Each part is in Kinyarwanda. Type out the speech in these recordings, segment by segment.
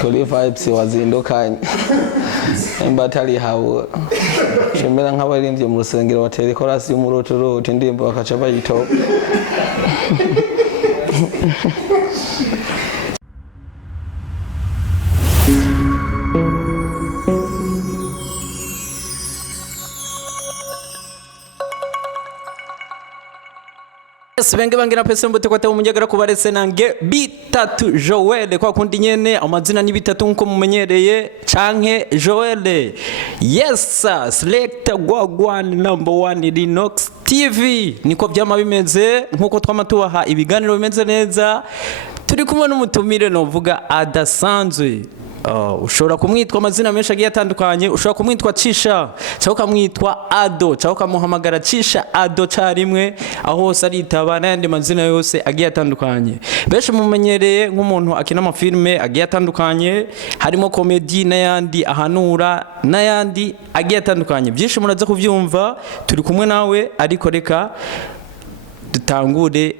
kuri vibes wazindukanye imbatari hawo shemera nk'abaririmbye mu rusengero batera chorus y'umurotoroti ndimbo bakaca bayito Benge bangira pese mbote kwa tamu mujagara kubarese nange bitatu Joel kwa kundi nyene amazina ni bitatu nko mumenyereye canke Joel. Yes sir, selector gwagwan number 1 Linox TV niko byama bimeze nkuko twamatubaha ibiganiro bimeze neza. Turi kumwe n'umutumire novuga adasanzwe. Ushobora kumwitwa amazina menshi agiye atandukanye, ushobora kumwitwa Cisha cyangwa kumwitwa Ado cyangwa kamuhamagara Cisha Ado carimwe aho hose aritaba n'ayandi mazina yose agiye atandukanye. Benshi mumenyereye nk'umuntu akina amafilme agiye atandukanye, harimo comedy n'ayandi ahanura n'ayandi agiye atandukanye. Byinshi muraza kuvyumva, turi kumwe nawe ariko reka dutangure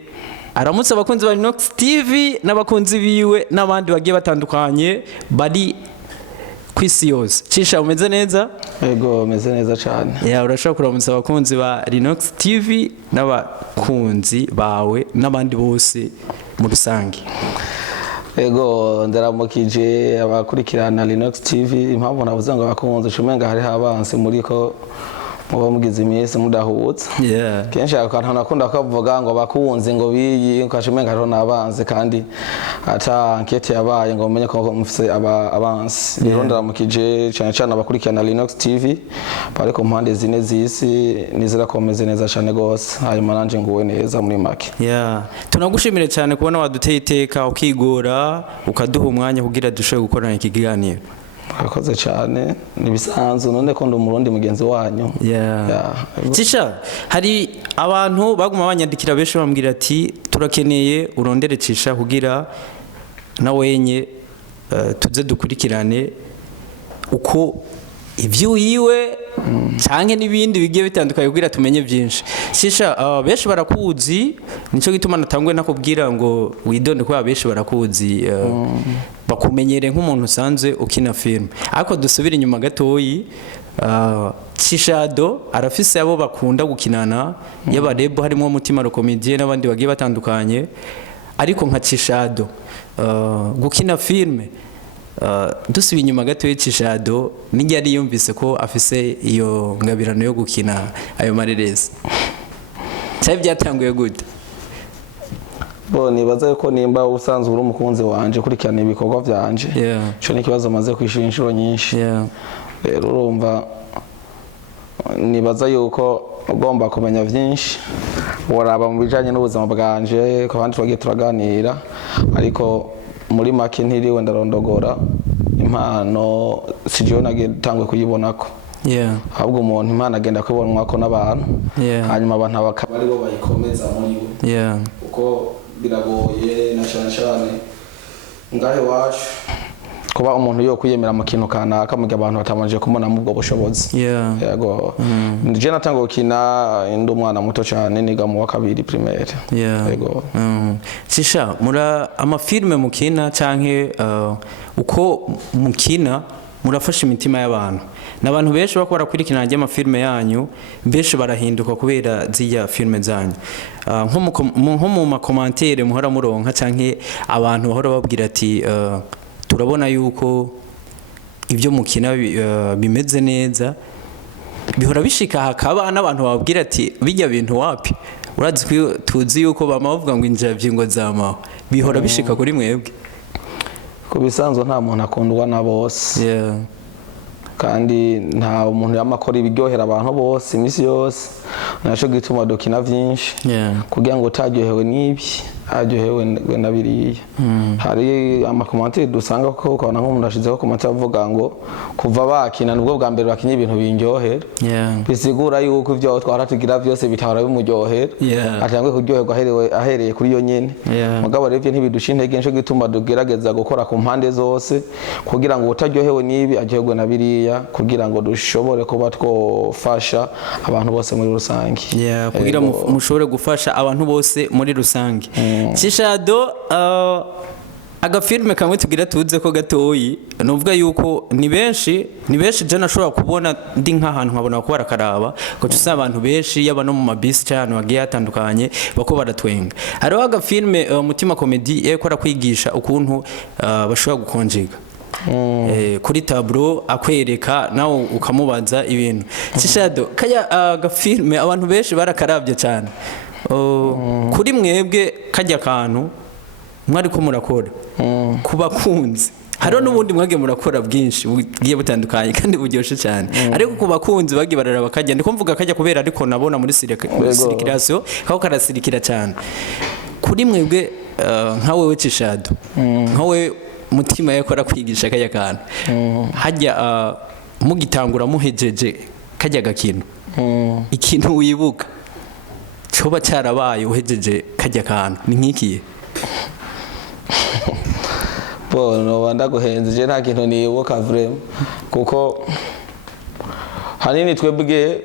aramutse abakunzi ba Linox TV n'abakunzi biwe n'abandi bagiye batandukanye bari kwisi yose. Cisha umeze neza? Yego umeze neza cyane. Urashobora kuramutsa abakunzi ba Linox TV n'abakunzi bawe n'abandi bose mu rusange. Yego ndaramukije abakurikirana Linox TV, impamvu navuze ngo abakunzi cumenga hari habanse muri ko muba mugize iminsi mudahutse. Kenshi akantu nakunda kuvuga ngo bakunze ngo biyi ukashimenga haro nabanze kandi ata enquete yabaye ngo umenye ko mufise abansi. Rero ndaramukije cyane cyane abakurikirana Linox TV bari ku mpande zine zisi nizira komeze neza cyane gose. Hanyuma nanje nguwe neza muri make. Tunagushimire cyane kubona waduteye iteka ukigora ukaduha umwanya kugira dushobe gukorana ikiganiro. Akoze cyane nibisanzwe none ko ndumurundi mugenzi wanyu. Cisha hari abantu baguma banyandikira besho bambwira ati turakeneye urondere Cisha kugira na wenye tuze dukurikirane uko ivyo yiwe canke nibindi bigiye bitandukanye kugira tumenye byinshi. Cisha besho barakuzi nico gituma natangwe nakubwira ngo widonde kwa besho barakuzi bakumenyere nk'umuntu usanzwe ukina film. Ariko dusubira inyuma gatoyi, Cishado arafise abo bakunda gukinana y'abarebo harimo umutima le Comedien n'abandi bagiye batandukanye, ariko nka Cishado gukina film dusubiye inyuma gatoyi Cishado nijya ari yumvise ko afise iyo ngabirano yo gukina ayo marereza. Cyari byatanguye gute? Nibaza ko nimba usanzwe uri umukunzi wanje kurikirana ibikorwa byanje. Cyo ni kibazo maze kwishira inshuro nyinshi. Rero urumva nibaza yuko ugomba kumenya byinshi waraba mu bijanye n'ubuzima bwanje ko abandi twagiye turaganira, ariko muri make ntiriwe ndarondogora impano sijo nagiye tangwe kuyibonako. Ahubwo umuntu impano agenda kubonwa ko n'abantu, hanyuma abantu bakaba ari bo bayikomeza muri we. Uko biragoye na cyane ngahe wacu kuba umuntu yo kwiyemera mu kintu kanaka mu abantu batamanje kumona mu bwo bushobozi. Yego nje natanga gukina indi umwana muto cyane niga mu wa kabiri primaire. Yego Cisha mura amafilme mukina canke uko mukina murafasha imitima y'abantu n'abantu benshi bakora kurikirana y'amafilme yanyu benshi barahinduka kubera ziya filme zanyu. Nko mu makomantere muhora muronka canke abantu bahora babwira ati turabona yuko ibyo mukina bimeze neza, bihora bishika hakaba n'abantu babwira ati bijya bintu wapi urazi tuzi yuko bamavuga ngo injavye ngo zamaho, bihora bishika kuri mwebwe? Kubisanzwe nta muntu akundwa na bose. Kandi nta umuntu yamakora ibiryohera abantu bose imisi yose, naco gituma dukina byinshi kugira ngo utaryohewe n'ibi aryohewe nabiriye. Hari amakomantere dusanga ko ukabona nk'umuntu ashizeho komantere avuga ngo kuva bakina nubwo bwa mbere bakinye ibintu binjohera. Bisigura yuko ivyo twaratugira byose bitahora bimuryohera, atangwe kuryoherwa ahereye kuri yo nyene. Mugabo revye ntibidusha intege, nico gituma dugerageza gukora ku mpande zose kugira ngo utaryohewe n'ibi aryoherwe nabiriya, kugira ngo dushobore kuba twofasha abantu bose muri rusange. Kugira mushobore gufasha abantu bose muri rusange. Cishado agafilme kamwe tugira tuze ko gatoyi novuga yuko ni benshi je nashobora kubona ndi nk'ahantu nkabona ko barakaraba ko tusa abantu benshi yaba no mu mabisi cyane wagiye hatandukanye bako baratwenga hariho agafilme mutima comedy yakora kwigisha ukuntu bashobora gukonjega kuri tableau akwereka nawe ukamubaza ibintu CISHAHAYO kaya agafilme abantu benshi barakarabye cyane kuri mwebwe kajya kantu mwari ko murakora kubakunzi hariho n'ubundi mwage murakora bwinshi bugiye butandukanye kandi buryoshe cyane ariko kubakunzi bagi bararaba kajya ndiko mvuga kajya kubera ariko nabona muri circulation kaho karasirikira cyane kuri mwebwe nka wewe CISHAHAYO nkawe mutima yakora kwigisha kajya kantu hajya mugitangura muhejeje kajya gakintu ikintu wibuka coba cyarabaye uhejeje kajya kantu ni nkikiye no banda guhenze nta kintu nibuka vraiment kuko hanini twebwe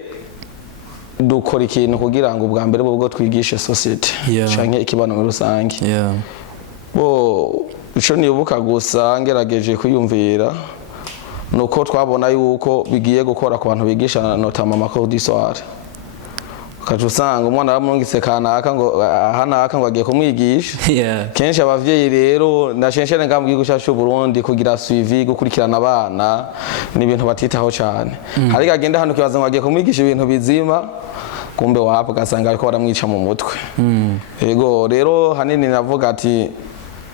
dukora ikintu kugira ngo ubwa mbere bwo twigishe society canke ikibano muri rusange ico nibuka gusa ngerageje kuyumvira nuko twabona yuko bigiye gukora ku bantu bigisha notama makuru d'histoire ukajusanga umwana bamwungitse kanaka ngo ahanaka ngo agiye kumwigisha kenshi abavyeyi rero ndashenshere ngambwiye gushasha Burundi kugira suivi gukurikirana abana ni ibintu batitaho cyane hari agenda hano kibaza ngo agiye kumwigisha ibintu bizima kumbe wapo gasanga ariko baramwica mu mutwe yego rero hanini navuga ati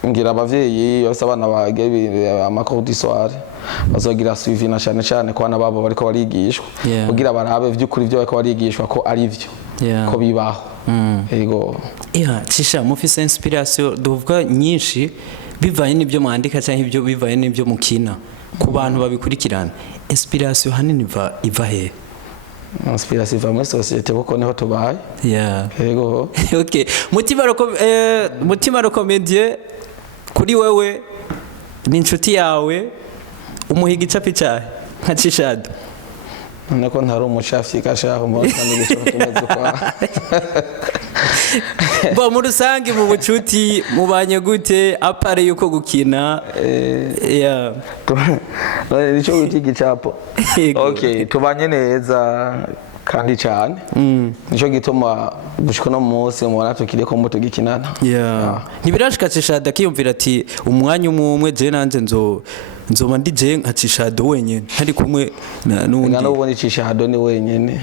ngira abavyeyi bose abana bage amakuru d'histoire bazogira suivi na cyane ko bana babo bariko barigishwa kugira barabe vy'ukuri byo bariko barigishwa ko ari byo ko bibaho yego CISHA mufise inspiration duvuga nyinshi bivanye n'ibyo mwandika cyangwa ibyo bivanye n'ibyo mukina ku bantu babikurikirana inspiration hanini iva he inspiration iva muri society kuko niho tubaye yego okay mutima le Comedien kuri wewe ni inshuti yawe umuhiga icapi cyahe nka CISHAHAYO nako ntari umucafi kashaho mu kandi tumeze kwa bo muri rusange mu bucuti mubanye gute apare yuko gukina nico witigi capo okay tubanye neza kandi cyane nico gituma gushika no munsi mubona tukire ko muto gikinana ntibirashika CISHAHAYO akiyumvira ati umwanya umwe je nanje nzoba ndije nka CISHAHAYO wenyene hari kumwe n'undi ngana ubone CISHAHAYO ni wenyene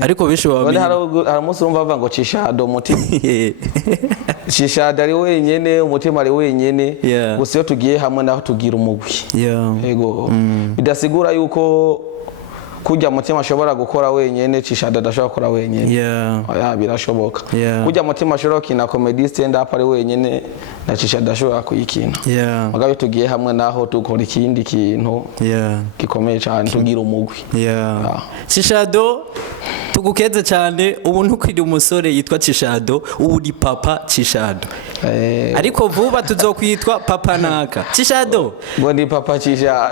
ariko bisho baba hari umunsi urumva bava ngo CISHAHAYO mutima CISHAHAYO ari wenyene umutima ari wenyene gusa iyo tugiye hamwe naho tugira umugwi yego bidasigura yuko kujya mutima ashobora gukora wenyene CISHAHAYO adashobora gukora wenyene birashoboka kujya mutima ashobora kina comedy stand up ari wenyene na CISHAHAYO adashobora kuyikina magabe tugiye hamwe naho tukora ikindi kintu gikomeye cyane tugira umugwi CISHAHAYO tugukeze cyane ubu ntukwiri umusore yitwa CISHAHAYO ubu ni papa CISHAHAYO ariko vuba tuzokwitwa papa naka CISHAHAYO ngo ni papa CISHAHAYO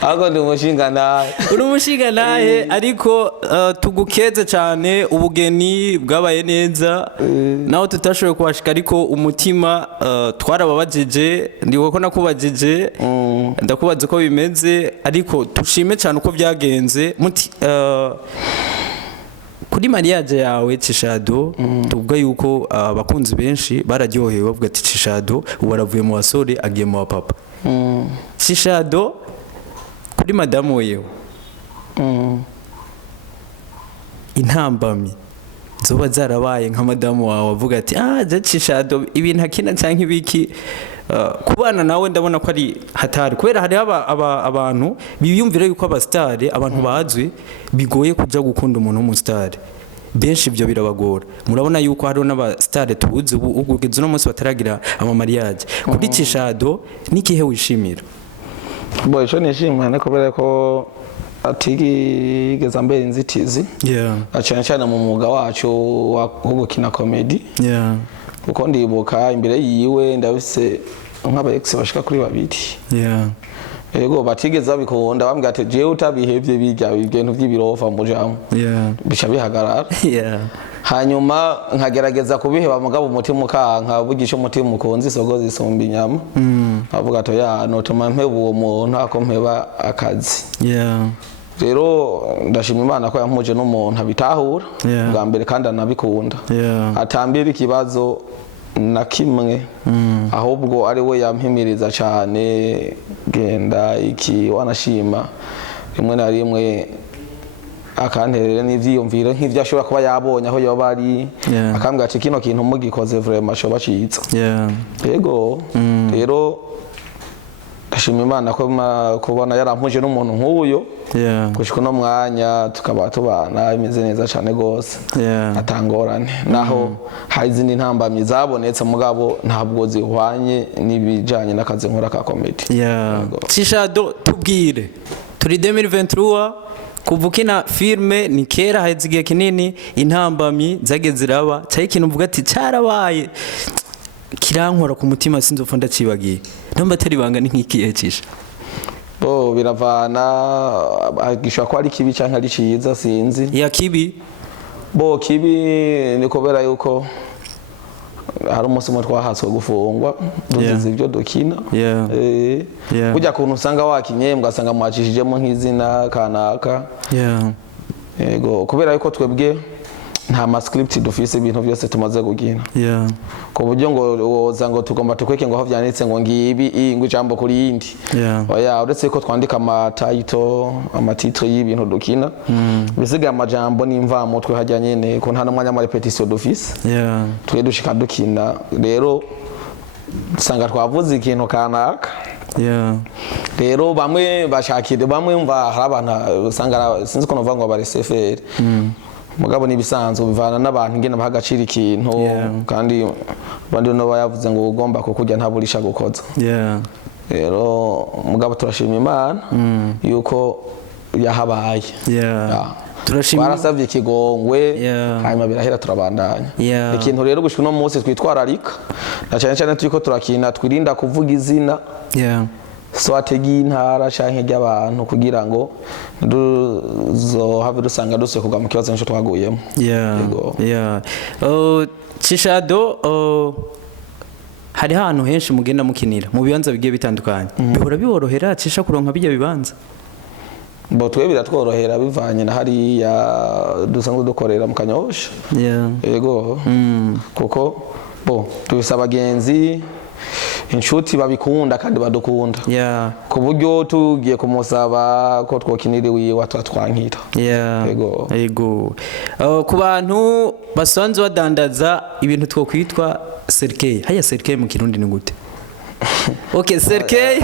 ago ndi umushinga naye uri umushinga naye ariko tugukeze cyane ubugeni bwabaye neza naho tutashoboye kuhashika ariko umutima twarababajije ndiko ko nakubajije ndakubaza uko bimeze ariko tushime cyane uko byagenze kuri mariage yawe CISHAHAYO tuvuga yuko abakunzi benshi bararyohewe bavuga ati CISHAHAYO ubu aravuye mu basore agiye mu bapapa CISHAHAYO kuri madamu wewe intambamyi zoba zarabaye nka madamu wawe avuga ati je CISHAHAYO ibintu akina cyangwa ibiki kubana nawe ndabona ko ari hatari kubera hari abantu biyumvira yuko abastare abantu bazwi bigoye kuja gukunda umuntu w'umustar benshi ibyo birabagora murabona yuko hari n'abastare tubuze ugeze no munsi bataragira ama mariage kuri CISHAHAYO nikihe wishimira bo ico nishimira kubera ko atigeze mbere inzitizi cyane cyane mu mwuga wacu wo gukina comedy kuko ndibuka imbere yiwe ndabise nk'aba ex bashika kuri babiri yego batigeze babikunda bambwira ati jewe utabihevye bijya ibintu by'ibirofa mujamo bica bihagarara hanyuma nkagerageza kubiheba mugabo umutima ukanka bugisha umutima ukunze isogo zisumba inyama avuga ati ya notuma mpeba uwo muntu ako mpeba akazi rero ndashima Imana ko yampuje n'umuntu abitahura bwa mbere kandi anabikunda atambira ikibazo na kimwe ahubwo ari we yampimiriza cyane genda iki wanashima rimwe na rimwe akanterera n'ivyiyumviro nk'ivyo ashobora kuba yabonye aho yoba ari akambwira ati kino kintu mugikoze vraiment shoba citsa yego rero ndashima Imana ko kubona yarampuje n'umuntu nk'uyo gushika no mwanya tukaba tubana imeze neza cyane gose atangorane naho hari izindi ntambamye zabonetse mugabo ntabwo zihwanye n'ibijanye n'akazi nkora ka comedy Cishado tubwire turi 2023 kuvukina filme ni kera haheze igihe kinini intambamyi zageze ziraba cyari ikintu uvuga ati cyarabaye kirankora ku mutima sinzopfa ndacibagiye namba atari banga ni nk'ikihe cisha biravana agishwa ko ari kibi canke ari ciza sinzi ya kibi kibi ni kubera yuko hari umunsi umwe twahaswe gufungwa duzize ibyo dukina burya kuntu usanga wakinyembwa asanga mwacishijemo nk'izina kanaka yego kubera yuko twebwe nta ma script dufise ibintu byose tumaze gukina ku buryo ngo woza ngo tugomba tukweke ngo aho vyanditse ngo ngibi ngo ijambo kuri yindi oya uretse ko twandika amatitre y'ibintu dukina bisiga amajambo n'imva mutwe hajya nyene ko nta n'umwanya wa repetition dufise twe dushika dukina rero usanga twavuze ikintu kanaka rero bamwe bashakire bamwe mva hari abantu usanga sinzi ko nova ngo abareseferi mugabo nibisanzwe bivana n'abantu ngene bahagacira ikintu kandi bandi no bayavuze ngo ugomba kukurya ntaburisha gukoza rero mugabo turashima Imana yuko yahabaye turashima barasavye ikigongwe hanyuma birahera turabandanya ikintu rero gushika no munsi twitwararika na cyane cyane turiko turakina twirinda kuvuga izina so ategi intara canke ry'abantu kugira ngo have dusanga dose kugwa mu kibazo nico twaguyemo Cishado hari hantu henshi mugenda mukinira mu bibanza bigiye bitandukanye bihora biborohera cisha kuronka bijya bibanza twe biratworohera bivanye na hariya dusanzwe dukorera mu Kanyosha yego kuko tubisa abagenzi inshuti babikunda kandi badukunda ku buryo tugiye kumusaba ko twokinira wiwe twatwankira yego ku bantu basanzwe badandaza ibintu twokwitwa serkei haya serkei mu Kirundi ni gute serkei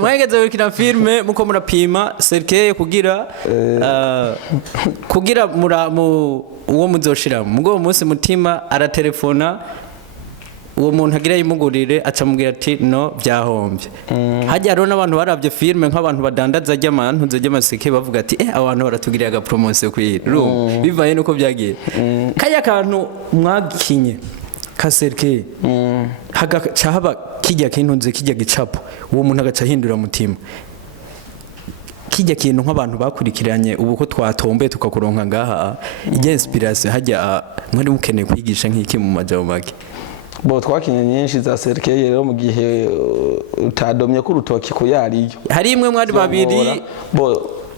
mwegeze wikina filme muko murapima serkei kugira uwo muzoshiramo mugo munsi mutima aratelefona uwo muntu agira yimugurire acamubwira ati no byahombye hajya rero n'abantu baravye filme nk'abantu badandaza ajyamantu nze jyamaseke bavuga ati abantu baratugiriye aga promotion kwira bivaye nuko byagiye kaya kantu mwagikinye kaserke haba kijya kintunze kijya gicapo uwo muntu agaca hindura mutima kijya kintu nk'abantu bakurikiranye ubu ko twatombe tukakuronka ngaha ijya inspiration hajya mwari mukeneye kwigisha nk'iki mu majambo make twakinye nyinshi za serkei rero mu gihe utadomye ko urutoki kuyariyo hari imwe mwari babiri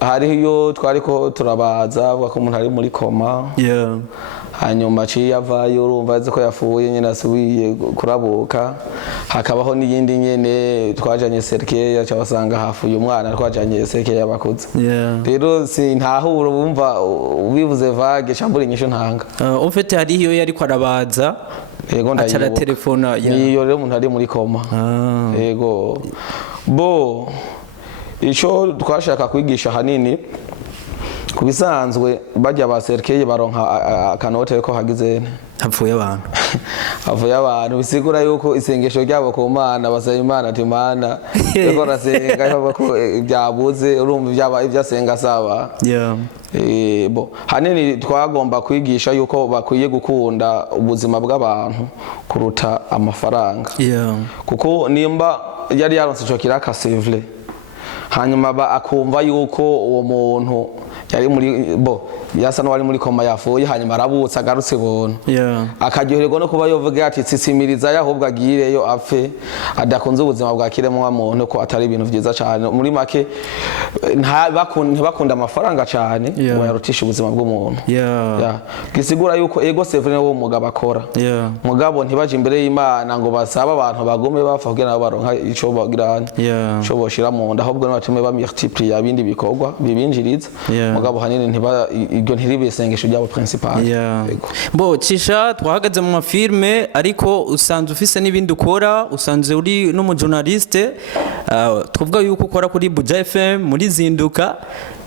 hariyo twariko turabaza bako umuntu ari muri koma hanyuma ciye avayo urumva azi ko yafuye nyene asubiye kurabuka hakabaho n'iyindi nyene twajanye serkei cyabasanga hafuye umwana twajanye serkei yabakuze rero sintahura bumva ubivuze vague chambura inyisho ntanga ufite hariyo yari kwarabaza yego ndayibuka telefona niyo rero umuntu ari muri koma yego ico twashaka kwigisha hanini kubisanzwe bajya ba serkei baronka akanote ko hagize hapfuye abantu bisigura yuko isengesho ryabo ku Mana basaba Imana ati Mana yego rasenga ko byabuze urumva ibyasenga saba hanini twagomba kwigisha yuko bakwiye gukunda ubuzima bw'abantu kuruta amafaranga kuko nimba yari yaronse ico kiraka sevle hanyuma akumva yuko uwo muntu yari muri yasa n'uwari muri koma yafuye hanyuma arabutse agarutse buntu akaryoherwa no kuba yovuga ati tsisimiriza yahubwo agireyo apfe adakunze ubuzima bwa kiremwa muntu ko atari ibintu byiza cyane muri make ntibakunda amafaranga cyane ngo yarutishe ubuzima bw'umuntu gisigura yuko ego sevene wo mugabo akora mugabo ntibaje imbere y'Imana ngo basaba abantu bagume bapfa kugira nabo baronka ico bagirana ico boshira mu nda ahubwo n'abatume bamultiplier abindi bikorwa bibinjiriza mugabo hanini ntiba iryo ntiribesengesho ryabo principal bo cisha twahagaze mu mafilme ariko usanze ufise n'ibindi ukora usanze uri no mu journaliste tuvuga yuko ukora kuri Buja FM muri Zinduka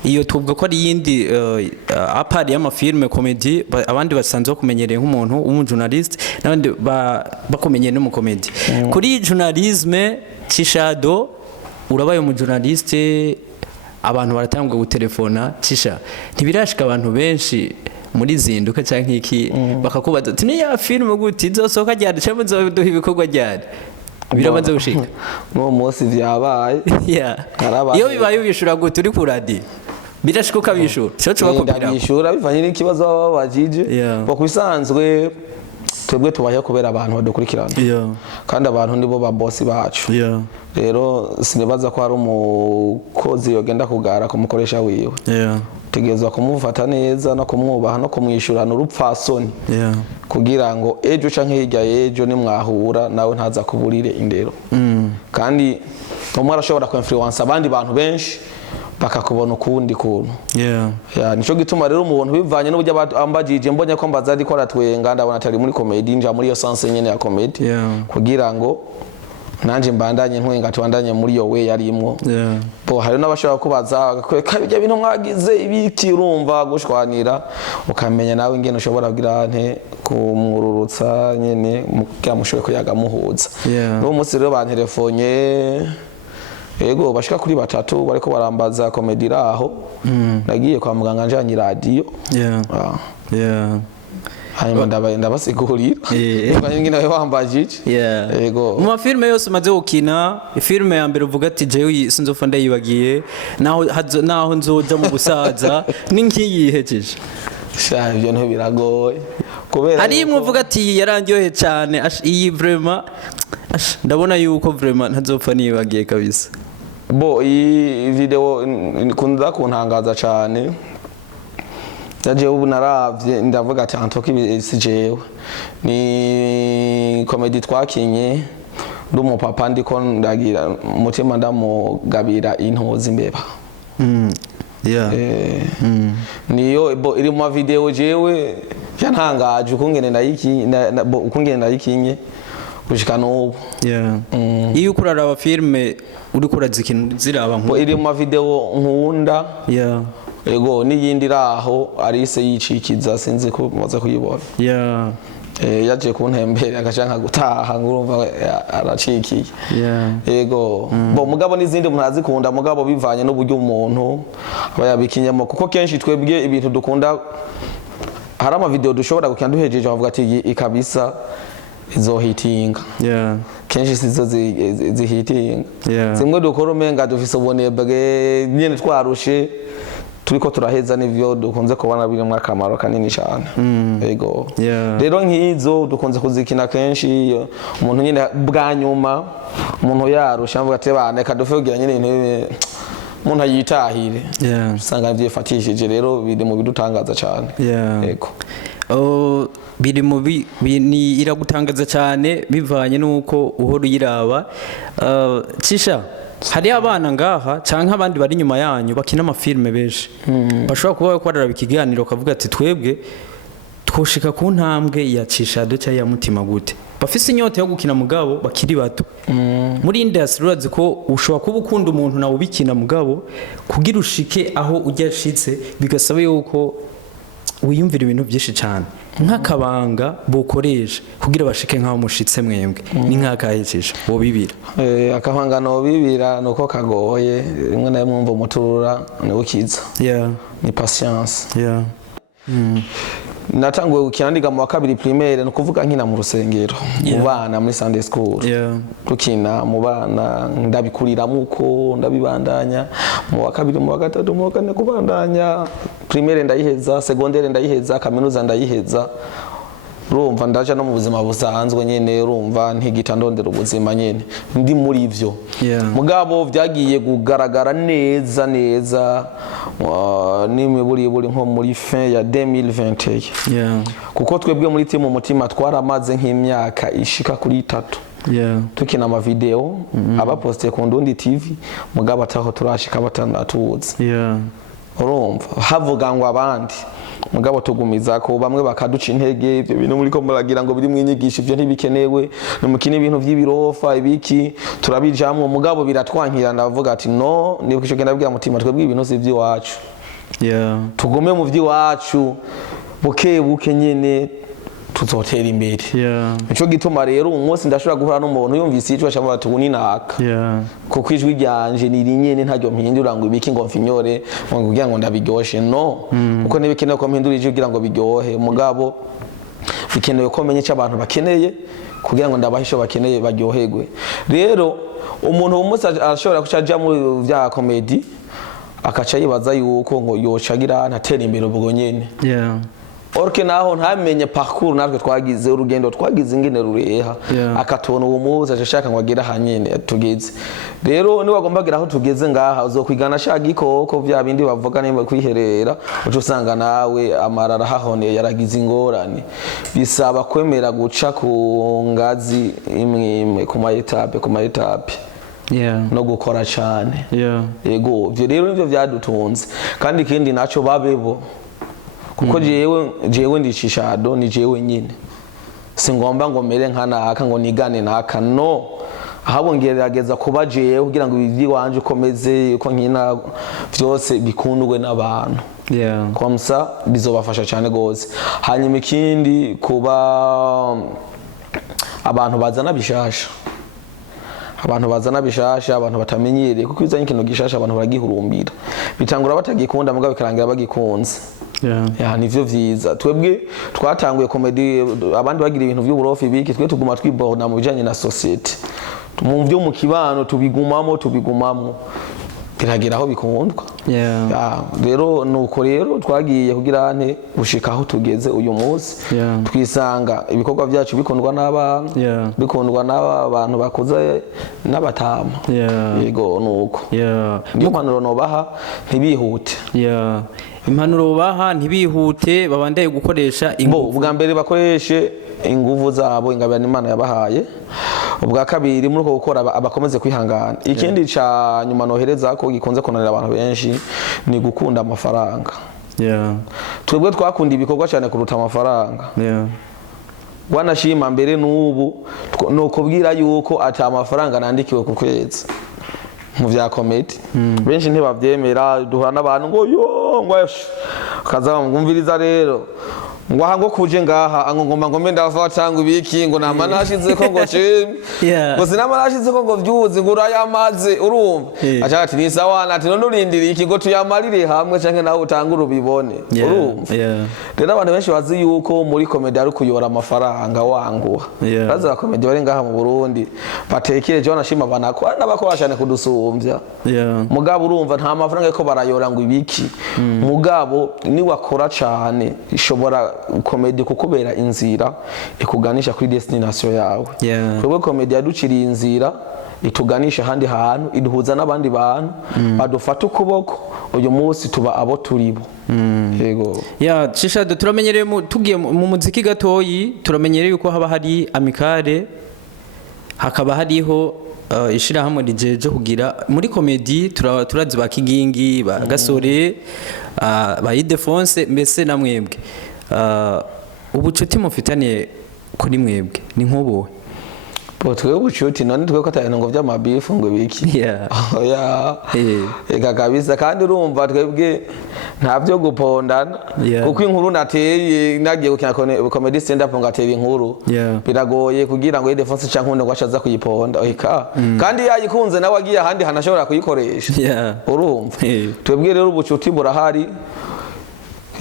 iyo tuvuga ko ari yindi apari y'amafilme comedy abandi basanzwe kumenyereye nk'umuntu w'umujournaliste n'abandi bakomenyereye no mu comedy kuri journalisme Cishado urabaye mu journaliste abantu baratangwa gutelefona Cisha ntibirashika abantu benshi muri Zinduka canke iki bakakubaza ati niya film gute izosohoka ryari cyangwa nzoduha ibikorwa ryari biramaze gushika no munsi vyabaye iyo bibaye ubishura gute uri ku radio birashika ukabishura cyo bakubwira bishura bivanye n'ikibazo babajije bakwisanzwe twebwe tubaye kubera abantu badukurikirana kandi abantu nibo ba boss bacu rero sinibaza ko hari umukozi yogenda kugara kumukoresha wiwe tegezwa kumufata neza no kumwubaha no kumwishurana urupfasoni kugira ngo ejo canke hirya ejo nimwahura nawe ntaza kuburire indero kandi umwe arashobora ku influence abandi bantu benshi bakakubona ukundi kuntu nico gituma rero umuntu bivanye n'uburyo ambajije mbonye ko mbaza ari ko aratwenga ndabona atari muri comedy nja muri yo sense nyene ya comedy kugira ngo nanje mbandanye ntwenga twandanye muri yo we yarimwo bo hari n'abashaka kubaza kabije bintu mwagize ibiki urumva gushwanira ukamenya nawe ingene ushobora kugira nte kumwururutsa nyene mugira mushobe ko yagamuhuza no munsi rero bantelefone ego bashika kuri batatu bariko barambaza comedy raho nagiye kwa muganga njanye radio hanyuma ndabasigurira ngine nawe wambajije ego mu mafilme yose umaze gukina filme ya mbere uvuga ati jewe sinzofa ndayibagiye naho nzoja mu busaza ninkiyihejeje sha ibyo nto biragoye kubera hari imwe uvuga ati yarandyohe cyane iyi vraiment ndabona yuko vraiment ntazopfa nibagiye kabisa bo iyi video kunda kuntangaza cyane yaje ubu naravye ndavuga ati antoka ibisijewe ni comedy twakinye ndumu papa ndiko ndagira mutima ndamugabira intozi mbeba niyo iri mu video jewe yantangaje ukungene ndayikinye gushika n'ubu iyo ukuraraba filme uri kurazikina ziraba nko iri mu video nkunda ego n'iyindi raho arise yicikiza sinzi ko maze kuyibona yaje kuntembere agashaka gutaha ngurumva aracikiye ego bo mugabo n'izindi umuntu azikunda mugabo bivanye n'uburyo umuntu abayabikinyemo kuko kenshi twebwe ibintu dukunda hari ama video dushobora gukina duhejeje bavuga ati ikabisa izohitinga kenshi sizo zihitinga zimwe dukora umenga dufise ubunebwe nyene twarushe turiko turaheza n'ivyo dukunze kubona biri mu akamaro kanini cyane ego rero nk'izo dukunze kuzikina kenshi umuntu nyene bwa nyuma umuntu yarusha avuga ati bane kadufugira nyene umuntu ayitahire usanga byifatishije rero biri mu bidutangaza cyane ego biri mu ni iragutangaza cyane bivanye nuko uhora uyiraba Cisha hari abana ngaha canke abandi bari nyuma yanyu bakina amafilme benshi bashobora kuba bakorera ikiganiro kavuga ati twebwe twoshika ku ntambwe ya Cishado cya ya mutima gute bafise inyota yo gukina mugabo bakiri bato muri industry urazi ko ushobora kuba ukunda umuntu nawe ubikina mugabo kugira ushike aho ujya shitse bigasaba yuko wiyumvira ibintu byinshi cyane nk'akabanga bokoresha kugira bashike nkaho mushitse mwembwe ni nk'akahejeje bo bibira akabanga no bibira nuko kagoye rimwe na rimwe umuturura ni ukiza ni patience natanguye gukina ndiga mu wa kabiri primaire no kuvuga nkina mu rusengero mu bana muri Sunday school tukina mu bana ndabikuriramo uko ndabibandanya mu wa kabiri mu wa gatatu mu wa kane kubandanya primaire ndayiheza secondaire ndayiheza kaminuza ndayiheza urumva ndaje no mu buzima busanzwe nyene urumva ntigita ndondera ubuzima nyene ndi muri ivyo mugabo vyagiye kugaragara neza n'imiburi nko muri fin ya 2021 kuko twebwe muri timu umutima twaramaze nk'imyaka ishika kuri 3 tukina ama video abaposte ku Ndundi TV mugabo ataho turashika batanatuza urumva havuga ngo abandi mugabo tugumiza ko bamwe bakaduca intege ibyo bintu muri ko muragira ngo biri mwinyigisha ibyo ntibikenewe numukine ibintu by'ibirofa ibiki turabijamwe mugabo biratwankira ndavuga ati no ni ukisho genda bwira mutima twebwe ibintu si by'iwacu tugume mu by'iwacu buke nyene tuzotera imbere nico gituma rero umunsi ndashobora guhura n'umuntu yumvise icyo ashaka ati uninaka kuko ijwi ryanje niri nyene ntajyo mpindura ngo ibiki ngo mfinyore ngo kugira ngo ndabiryoshe no uko nibikenewe ko mpindura ijwi kugira ngo biryohe mugabo bikenewe ko menye cy'abantu bakeneye kugira ngo ndabahisho bakeneye baryoherwe rero umuntu umunsi arashobora kucaja mu bya comedy akaca yibaza yuko ngo yocagira ntatera imbere ubwo nyene orke naho ntamenye parcours natwe twagize urugendo twagize ingene rureha akatona uwo muza ashaka ngo agera hanyene tugeze rero ni wagombagira aho tugeze ngaha uzokwigana shaka ikoko vya bindi bavuga nimba kwiherera uco usanga nawe amarara hahone yaragize ingorane bisaba kwemera guca ku ngazi imwe ku ma etape no gukora cyane yego ivyo rero nivyo vyadutunze kandi ikindi naco babebo kuko jewe ndicishado ni jewe nyine singomba ngo mere nkanaka ngo nigane naka no ahabo ngerageza kuba jewe kugira ngo ibivyi wanje ukomeze uko nkina vyose bikundwe n'abantu komsa bizobafasha cyane gose hanyuma ikindi kuba abantu bazana bishasha abantu batamenyereye kuko izanye ikintu gishasha abantu baragihurumbira bitangura batagikunda mugabo bikarangira bagikunze nivyo vyiza twebwe twatanguye comedy abandi bagira ibintu by'uburofi biki twe tuguma twibona mu bijanye na society mu byo mu kibano tubigumamo biragera aho bikundwa rero nuko rero twagiye kugira ante gushika aho tugeze uyu munsi twisanga ibikorwa byacu bikundwa n'abana bikundwa n'abantu bakuze n'abatama yego nuko niyo mpanuro nobaha ntibihute impanuro baha ntibihute babandaye gukoresha ingufu bwa mbere bakoreshe ingufu zabo ingabirana Imana yabahaye ubwa kabiri muri uko gukora abakomeze kwihangana ikindi ca nyuma nohereza ko gikunze konanira abantu benshi ni gukunda amafaranga twebwe twakunda ibikorwa cyane kuruta amafaranga wanashima mbere n'ubu no kubwira yuko ata amafaranga nandikiwe ku kwezi mu vya comedy benshi ntibavyemera duhura n'abantu ngo yo ngo kaza umviriza rero ngo hango kuje ngaha ngomba ngombe ndafata ngo ibiki ngo nama nashize ko ngo chimi ngo sinama nashize ko ngo vyuzi ngo urayamaze urumva acha ati ni sawana ati none urindira iki ngo tuyamarire hamwe canke naho utangura ubibone urumva rero abantu benshi bazi yuko muri comedy ari kuyora amafaranga wanguha baza comedy bari ngaha mu Burundi batekereje banashima banakora n'abakora cyane kudusumvya mugabo urumva nta mafaranga ko barayora ngo ibiki mugabo ni wakora cyane ishobora comedy kukubera inzira ikuganisha kuri destination yawe twebwe comedy yaduciriye inzira ituganisha handi hantu iduhuza n'abandi bantu badufata ukuboko uyu munsi tuba abo turibo yego Shishahado turamenyereye tugiye mu muziki gatoyi turamenyereye yuko haba hari amicale hakaba hariho ishirahamwe rijeje kugira muri comedy turazi ba Kigingi ba Gasore ba Idefonse mbese na mwebwe ubucuti mufitaniye kuri mwebwe ni nk'ubu twebwe ubucuti none twebwe ko atari ngo vy'amabifu ngo biki ega kabisa kandi urumva twebwe nta byo gupondana kuko inkuru nateye nagiye gukina comedy stand up ngatera inkuru biragoye kugira ngo Idefonse canke ngo ashaza kuyiponda kandi yayikunze nawe agiye ahandi hanashobora kuyikoresha urumva twebwe rero ubucuti burahari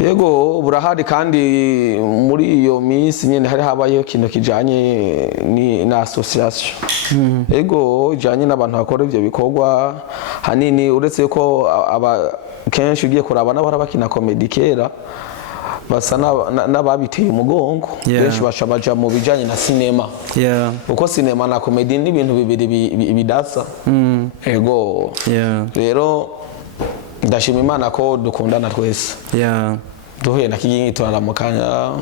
Yego burahari kandi muri iyo minsi nyene hari habayeho ikintu kijanye na association. Yego ijanye n'abantu bakora ivyo bikorwa hanini uretse ko kenshi ugiye kuraba n'abara bakina comedy kera basa n'ababiteye umugongo benshi baja mu bijanye na cinema. Uko cinema na comedy ni ibintu bibiri bidasa. Yego rero ndashima Imana ko dukundana twese. Duhuye na kigingi turaramukanya.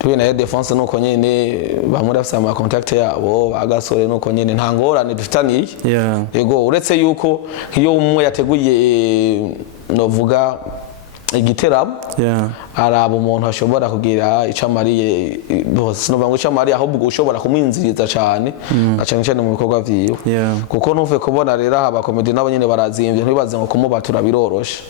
Duhuye na defense nuko nyene bamuri afisa ama contact yabo bagasore nuko nyene nta ngorane dufitaniye. Yego uretse yuko iyo umwe yateguye novuga igiteramo araba umuntu ashobora kugira icamariye bose no icamariye ahubwo ushobora kumwinziriza cyane cyane mu bikorwa vyiwe kuko ntuve kubona rero aba comedy nabo nyene barazimvye ntibaze ngo kumubatura biroroshe.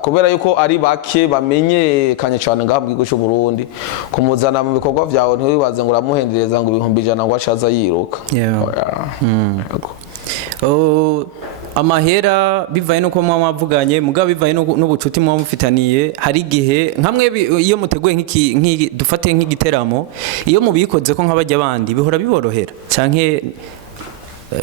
Kubera yuko ari bake bamenyekanye cyane ngaha mu gihugu cy'u Burundi kumuzana mu bikorwa vyawe ntibibaze ngo uramuhendereza ngo ibihumbi 100 ngo acaza yiruka. Amahera bivaye nuko mwavuganye mugabo bivaye n'ubucuti mwamufitaniye hari gihe nkamwe iyo muteguye nk'iki dufate nk'igiteramo iyo mubikoze ko nk'abajya abandi bihora biborohera canke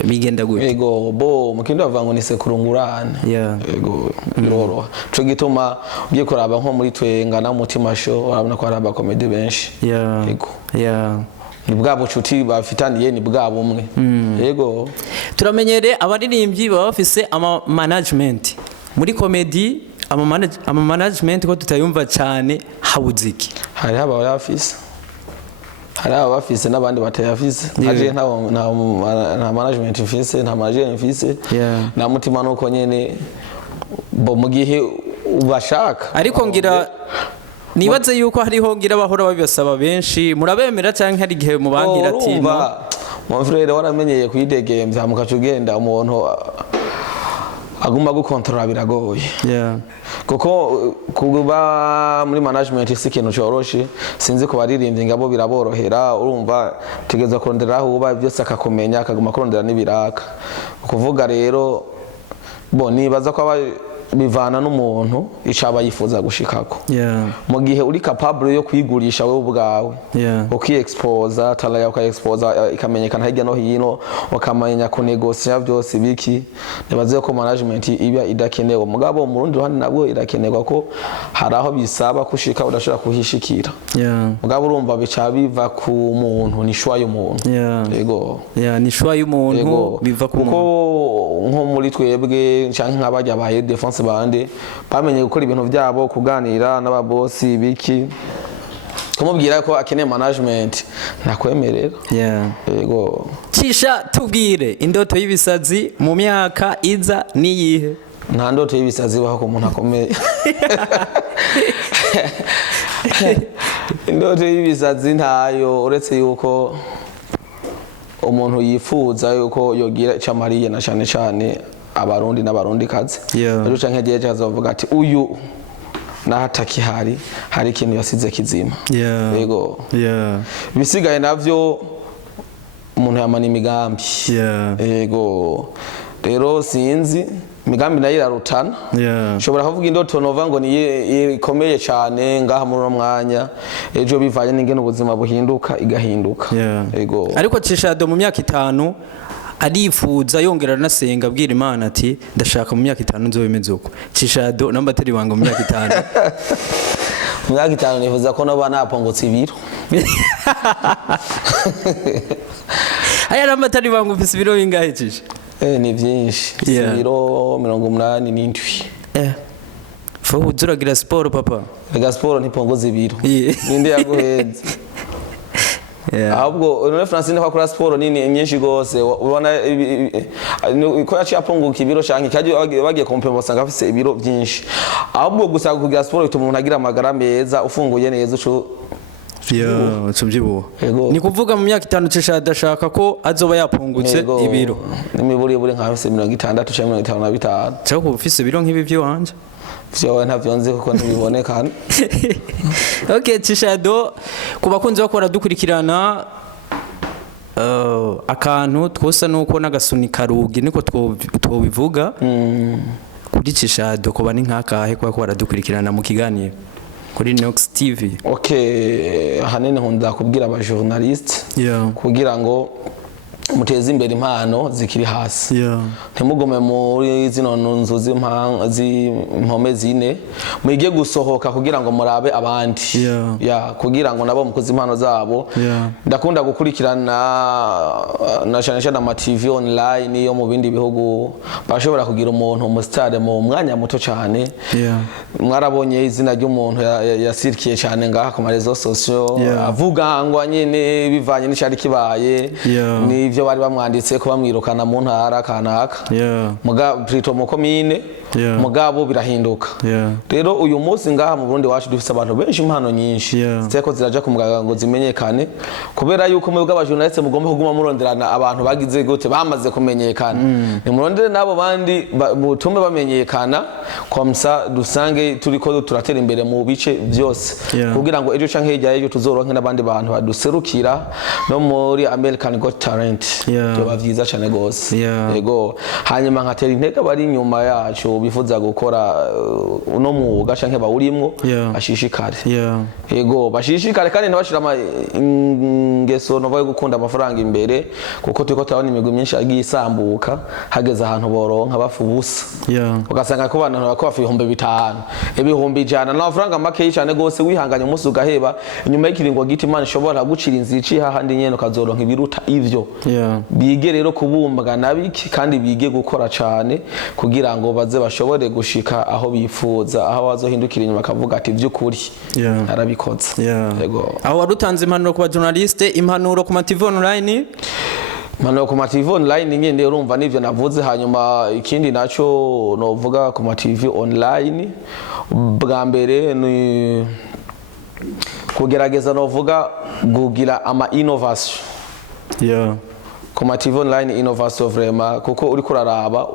bigenda gute? Yego bo mukindo bavuga ni sekurungurane. Yego biroroha cyo gituma ugiye kuraba nko muri twengana mutima show urabona ko hari aba comedy benshi. Yego ni bwa bucuti bafitaniye ni bwa bumwe. Yego turamenyere abaririmbyi baba bafise ama management muri comedy ama management ko tutayumva cyane habuziki hari haba yafise hari abafise n'abandi batayafise aje nta management mfise nta manager mfise na mutima nuko nyene bo mu gihe ubashaka ariko ngira nibaze yuko hariho ngira bahora babasaba benshi murabemera cyangwa hari gihe mubangira ati mon frère waramenyeye kuyidegembya mukacugenda umuntu aguma gukontrola biragoye. Kuko kuba muri management si ikintu cyoroshe sinzi ko baririmbye ngabo biraborohera urumva tegeza kurondera aho uba byose akakumenya akaguma kurondera n'ibiraka kuvuga rero bo nibaza ko bivana n'umuntu icaba yifuza gushikako. Mu gihe uri capable yo kwigurisha wewe ubwawe ukiexposa tala ya ukaexposa ikamenyekana hirya no hino ukamenya ku negotiate byose biki nibaze ko management iba idakenewe mugabo mu rundi ruhande nabwo irakenerwa ko haraho bisaba kushika udashobora kuhishikira. Mugabo urumva bica biva ku muntu ni shwa y'umuntu. Yego ni shwa y'umuntu biva ku muntu nko muri twebwe canke nk'abajya baye defense bande bamenye gukora ibintu byabo kuganira n'ababosi biki kumubwira ko akeneye management nakwemerera. Yego cisha tubwire indoto y'ibisazi mu myaka iza niyihe? Nta ndoto y'ibisazi baho ko umuntu akomeye. Indoto y'ibisazi ntayo uretse yuko umuntu yifuza yuko yogira icamariye na cyane abarundi n'abarundi kazi. Rero canke giye cyazovuga ati uyu nahataki hari ikintu yasize kizima. Yego bisigaye navyo umuntu yamana imigambi. Yego rero sinzi imigambi nayo irarutana. Shobora kuvuga indoto nova ngo ni ikomeye cyane ngaha muri no mwanya ejo bivanye n'ingene ubuzima buhinduka igahinduka. Yego ariko Cishado mu myaka 5 arifuza yongera nasenga abwira Imana ati ndashaka mu myaka 5 nzobemeze uko. Cishado namba tari banga mu myaka 5 mu myaka 5 nifuza ko naba napongotse ibiro. Aya namba tari banga ufise ibiro bingahe cisha? Ni byinshi ibiro 87. Fo uzuragira sport papa? Ega sport ntipongoza ibiro. Ninde yaguheze? Ahubwo none Francine kwa kora sport nini nyinshi gose ubona ko yaciye apunguka ibiro canke kaje bagiye kompensa ngafise ibiro byinshi ahubwo gusa kugira sport bituma umuntu agira amagara meza ufunguye neza uco tubyibuha. Ni kuvuga mu myaka 5 Cishado ashaka ko azoba yapungutse ibiro n'imiburi nka 60 cyangwa 55. Cyako ufise ibiro nk'ibi byo wanje vyo ntavyonze kuko ntibiboneka. Okay Cishado kubakunze bakora dukurikirana akantu twosa nuko n'agasunika rugi niko twobivuga kuri CISHAHAYO kuba ni nkakahe kwa ko baradukurikirana mu kiganiro kuri Linox TV? Okay, hanene nkunda kubwira aba journalist kugira ngo muteze imbere impano zikiri hasi. Ntimugome muri zino nzu z'impome zine mwige gusohoka kugira ngo murabe abandi. Kugira ngo nabo mukoze impano zabo. Ndakunda gukurikirana na cyane ama TV online yo mu bindi bihugu bashobora kugira umuntu umustar mu mwanya muto cyane. Mwarabonye izina ry'umuntu yasirikiye cyane ngaha ku marezo sociaux avuga ngo nyine bivanye n'icari kibaye ni byo bari bamwanditse ko bamwirukana mu ntara kanaka muga Brito mu komine mugabo birahinduka. Rero uyu munsi ngaha mu Burundi wacu dufite abantu benshi impano nyinshi ziteko ziraja ku mugaga ngo zimenyekane kubera yuko mu bw'abajournaliste mugomba kuguma muronderana abantu bagize gute bamaze kumenyekana. Ni murondere nabo bandi butume bamenyekana komsa dusange turiko turatera imbere mu bice byose kugira ngo ejo canke hirya y'ejo tuzoronke n'abandi bantu baduserukira no muri American Got Talent. Byo bavyiza cyane gose. Yego hanyuma nkatera intege bari inyuma yacu bifuza gukora uno mwuga canke bawurimwo bashishikare. Yego bashishikare kandi ntibashira ingeso no baye gukunda amafaranga imbere kuko turiko tabona imigwi myinshi agiye isambuka hageze ahantu boronka bafubusa. Ugasanga ko bantu bako bafi 500 ibihumbi jana n'amafaranga make cyane gose wihanganye umunsi ugaheba inyuma y'ikiringo giti Imana ishobora gucira inzici hahandi nyene kazoronka ibiruta ivyo. Bige rero kubumbaga nabiki kandi bige gukora cyane kugira ngo baze bashobore gushika aho bifuza aho bazohindukira inyuma kavuga ati vy'ukuri arabikoze. Yego aho warutanze impanuro ku ba journaliste, impanuro ku TV online. Impanuro ku TV online nyene urumva nivyo navuze. Hanyuma ikindi naco novuga ku TV online bwa mbere ni kugerageza novuga gugira ama innovation. Ku TV online innovation vraiment kuko uri kuraraba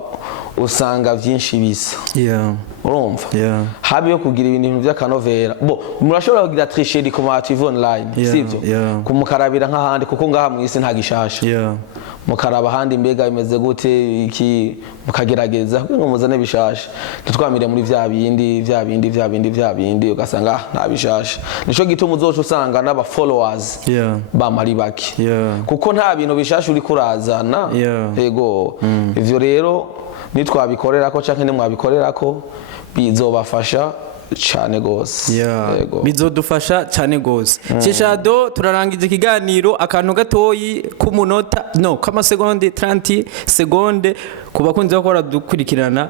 usanga vyinshi bisa. Urumva habe yo kugira ibintu by'akanovera murashobora kugira tricherie ku TV online sivyo kumukarabira nk'ahandi kuko ngaha mu isi nta gishasha mukaraba handi mbega bimeze gute iki mukagerageza ngo muzane bishasha tutwamire muri vya bindi ugasanga nta bishasha. Nico gituma uzoca usanga n'aba followers bamari baki kuko nta bintu bishasha uri kurazana. Yego ivyo rero nitwabikorerako canke nimwabikorerako bizobafasha cyane gose. Yego bizodufasha cyane gose. CISHAHAYO turarangiza ikiganiro akantu gatoyi ku munota kama segonde 30 segonde kubakunze bakora dukurikirana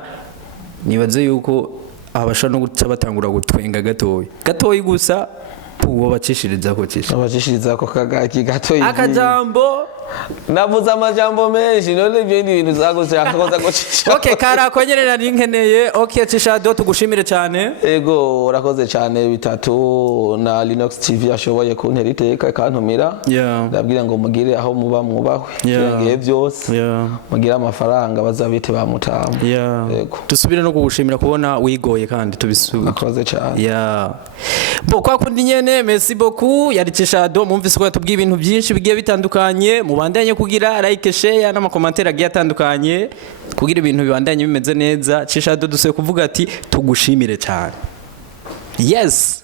nibaze yuko abashaka no guca batangura gutwenga gatoyi gusa uwo bacishiriza ko abacishiriza ko kagaki gatoyi akajambo navuze amajambo menshi none ibyo bintu zagushaka koza gucisha. Okay kara konyerera ninkeneye. Okay CISHAHAYO tugushimire cyane. Ego urakoze cyane bitatu na Linox TV ashoboye kuntera iteka kantumira. Ndabwira ngo mugire aho muba mwubahwe ngiye byose mugira amafaranga bazabite bamutama. Ego tusubire no kugushimira kubona wigoye kandi tubisubize. Urakoze cyane. Kwa kundi nyene merci beaucoup yari CISHAHAYO mumvise ko yatubwiye ibintu byinshi bigiye bitandukanye mubandanye kugira like share n'amakomantere agiye atandukanye kugira ibintu bibandanye bimeze neza. CISHAHAYO dusuye kuvuga ati tugushimire cyane. Yes.